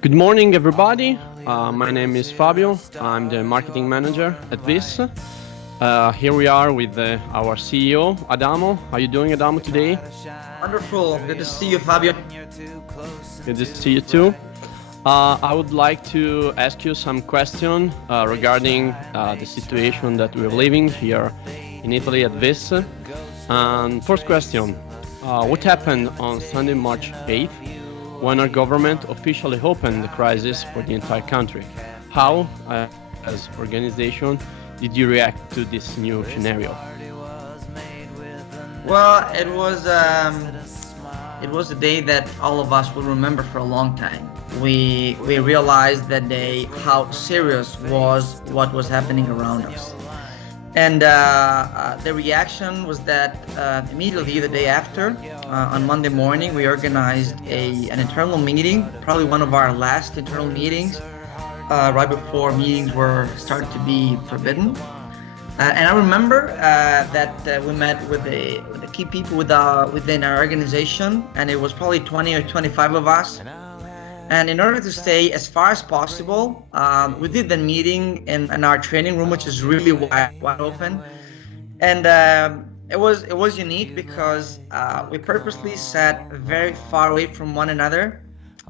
Good morning, everybody. My name is Fabio. I'm the marketing manager at VIS. Here we are with our CEO, Adamo. How are you doing, Adamo, today? Wonderful. Good to see you, Fabio. Good to see you too. I would like to ask you some question regarding the situation that we're living here in Italy at VIS. And first question, what happened on Sunday, March 8th, when our government officially opened the crisis for the entire country? How, as organization, did you react to this new scenario? Well, it was a day that all of us will remember for a long time. We realized that day how serious was what was happening around us, and the reaction was that immediately the day after, on Monday morning, we organized an internal meeting, probably one of our last internal meetings, right before meetings were started to be forbidden. And I remember that we met with the key people within our organization, and it was probably 20 or 25 of us. And in order to stay as far as possible, we did the meeting in our training room, which is really wide open. And it was unique because we purposely sat very far away from one another,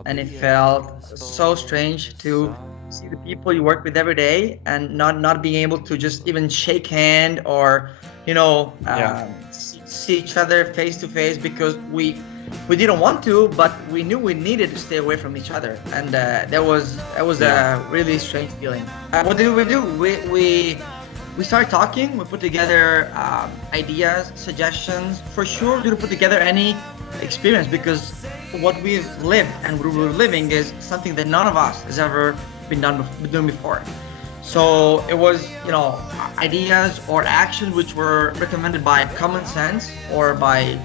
and it felt so strange to see the people you work with every day and not being able to just even shake hand or Yeah, see each other face to face, because we didn't want to, but we knew we needed to stay away from each other, and that was yeah, a really strange feeling. What did we do? We started talking. We put together ideas, suggestions. For sure, we didn't put together any experience, because what we've lived and what we're living is something that none of us has ever been doing before. So it was, ideas or actions which were recommended by common sense or by,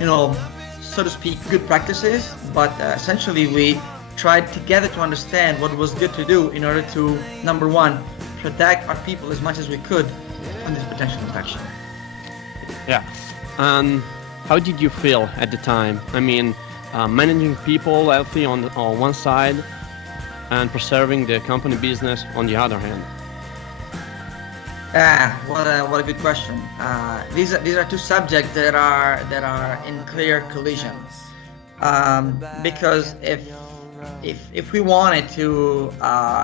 you know, so to speak, good practices. But essentially, we tried together to understand what was good to do in order to, number one, protect our people as much as we could from this potential infection. yeah. And how did you feel at the time? I mean, managing people healthy on one side and preserving the company business on the other hand. What a good question. These are two subjects that are in clear collision. Because if we wanted to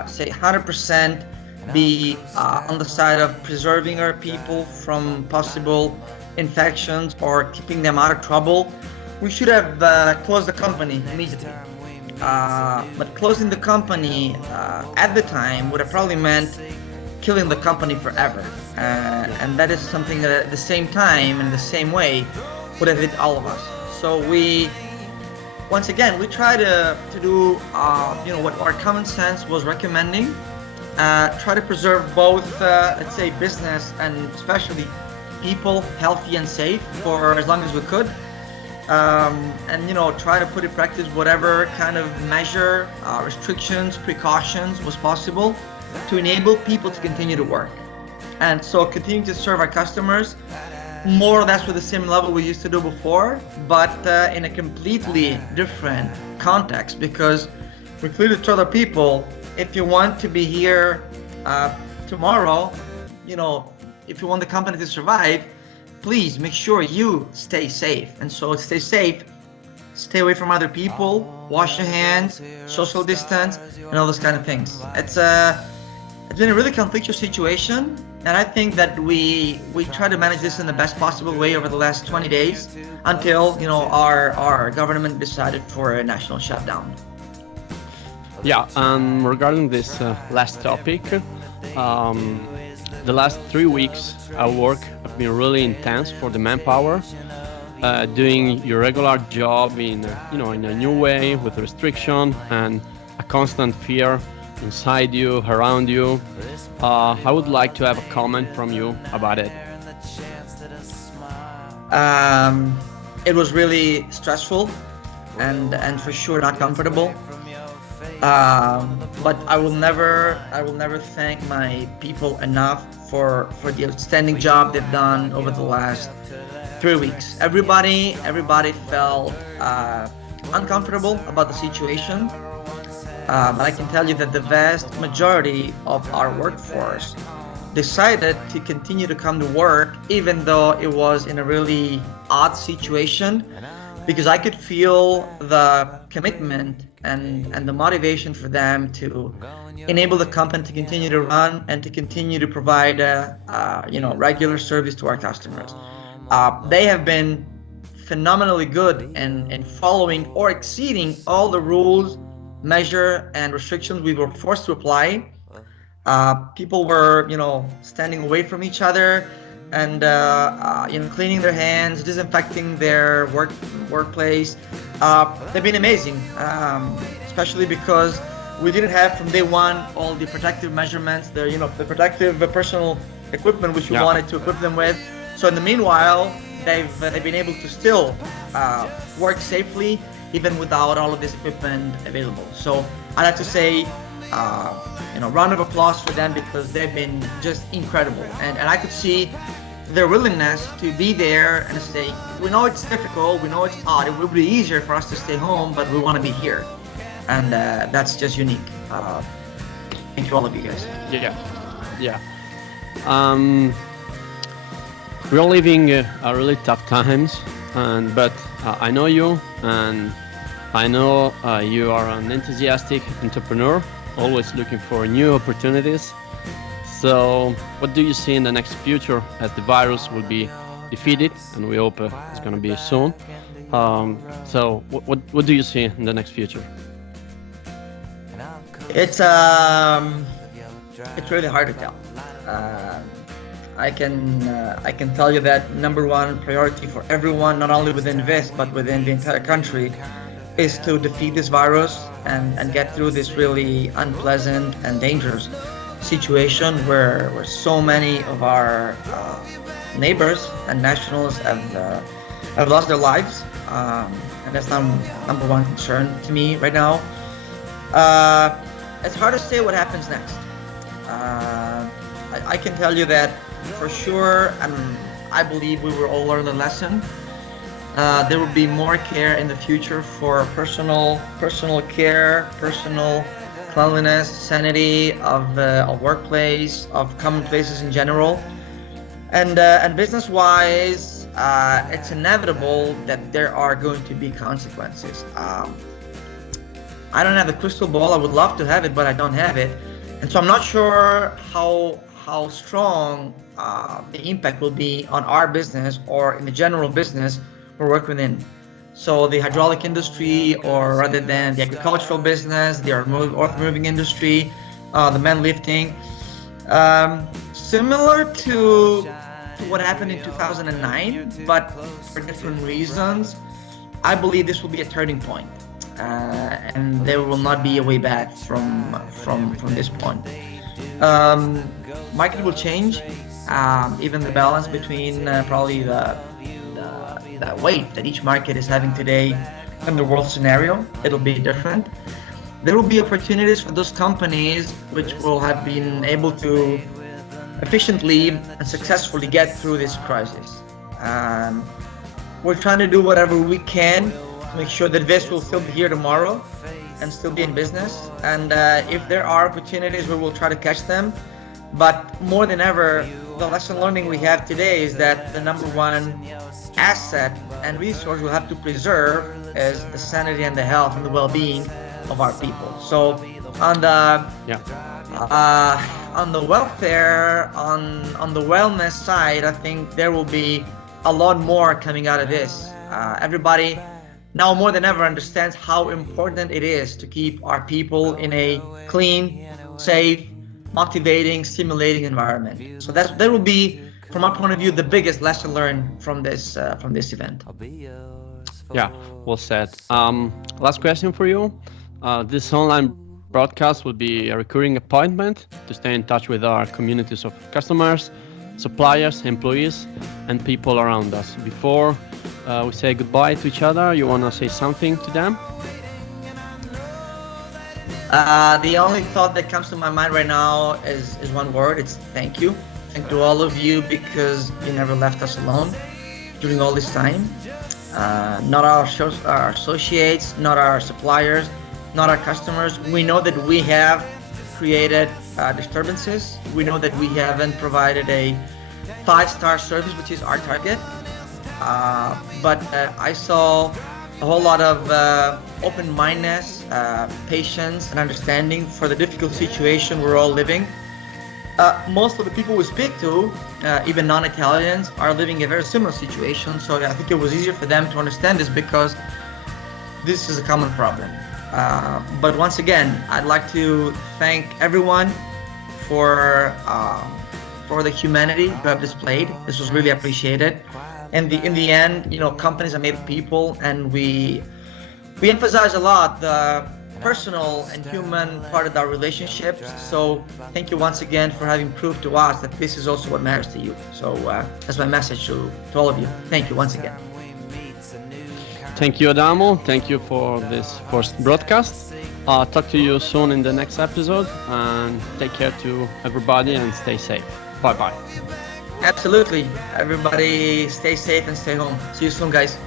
say 100% be on the side of preserving our people from possible infections or keeping them out of trouble, we should have closed the company immediately. But closing the company at the time would have probably meant killing the company forever. And that is something that at the same time and the same way would have hit all of us. So once again, we try to do what our common sense was recommending. Try to preserve both, let's say, business and especially people healthy and safe for as long as we could. And try to put in practice whatever kind of measure, restrictions, precautions was possible to enable people to continue to work, and so continue to serve our customers more or less with the same level we used to do before, but in a completely different context, because we clearly told our people, if you want to be here tomorrow, if you want the company to survive, please make sure you stay safe. And so stay safe, stay away from other people, wash your hands, social distance, and all those kind of things. It's been a really conflictual situation, and I think that we try to manage this in the best possible way over the last 20 days until our government decided for a national shutdown. Yeah, regarding this last topic, the last 3 weeks at work have been really intense for the manpower. Doing your regular job in a new way with restriction and a constant fear inside you, around you. I would like to have a comment from you about it. It was really stressful and for sure not comfortable. But I will never thank my people enough for the outstanding job they've done over the last 3 weeks. Everybody felt uncomfortable about the situation. but I can tell you that the vast majority of our workforce decided to continue to come to work, even though it was in a really odd situation, because I could feel the commitment and the motivation for them to enable the company to continue to run and to continue to provide regular service to our customers. They have been phenomenally good in following or exceeding all the rules, measure, and restrictions we were forced to apply. People were, standing away from each other and, cleaning their hands, disinfecting their workplace. They've been amazing, especially because we didn't have from day one all the protective measurements, the protective personal equipment which we wanted to equip them with. So in the meanwhile, they've been able to still work safely even without all of this equipment available. So I'd have to say, round of applause for them, because they've been just incredible. And I could see their willingness to be there and say, we know it's difficult, we know it's hard, it would be easier for us to stay home, but we want to be here. And that's just unique. Thank you, all of you guys. Yeah. We're living really tough times, but I know you, and I know you are an enthusiastic entrepreneur, always looking for new opportunities. So what do you see in the next future as the virus will be defeated, and we hope it's going to be soon? So what do you see in the next future? It's really hard to tell. I can tell you that number one priority for everyone, not only within VIS but within the entire country, is to defeat this virus and get through this really unpleasant and dangerous situation where so many of our neighbors and nationals have lost their lives, and that's number one concern to me right now. It's hard to say what happens next. I can tell you that for sure, I believe we will all learn a lesson. There will be more care in the future for personal care, personal cleanliness, sanity of workplace, of common places in general, and business-wise, it's inevitable that there are going to be consequences. I don't have a crystal ball. I would love to have it, but I don't have it, and so I'm not sure how strong the impact will be on our business or in the general business we're working in. So the hydraulic industry, or rather than the agricultural business, the earth moving industry, the man lifting, similar to what happened in 2009, but for different reasons. I believe this will be a turning point, and there will not be a way back from this point. Market will change, even the balance between probably the weight that each market is having today in the world scenario, it'll be different. There will be opportunities for those companies which will have been able to efficiently and successfully get through this crisis. We're trying to do whatever we can to make sure that VIS will still be here tomorrow and still be in business. And if there are opportunities, we will try to catch them. But more than ever, the lesson learning we have today is that the number one asset and resource we'll have to preserve is the sanity and the health and the well-being of our people. So on the welfare, on the wellness side, I think there will be a lot more coming out of this. Everybody now more than ever understands how important it is to keep our people in a clean, safe, motivating, stimulating environment. So that will be, from my point of view, the biggest lesson learned from this event. Yeah, well said. Last question for you. This online broadcast will be a recurring appointment to stay in touch with our communities of customers, suppliers, employees, and people around us. Before we say goodbye to each other, you want to say something to them? The only thought that comes to my mind right now is one word. It's thank you. Thank to all of you, because you never left us alone during all this time. Not our associates, not our suppliers, not our customers. We know that we have created disturbances. We know that we haven't provided a 5-star service, which is our target. But I saw a whole lot of open-mindedness, patience, and understanding for the difficult situation we're all living. Most of the people we speak to, even non-Italians, are living a very similar situation. So I think it was easier for them to understand this because this is a common problem. But once again, I'd like to thank everyone for the humanity you have displayed. This was really appreciated. And in the end, companies are made of people, and we emphasize a lot the personal and human part of our relationships. So thank you once again for having proved to us that this is also what matters to you. So that's my message to all of you. Thank you once again. Thank you, Adamo. Thank you for this first broadcast. I'll talk to you soon in the next episode, and take care to everybody and stay safe. Bye-bye. Absolutely. Everybody stay safe and stay home. See you soon, guys.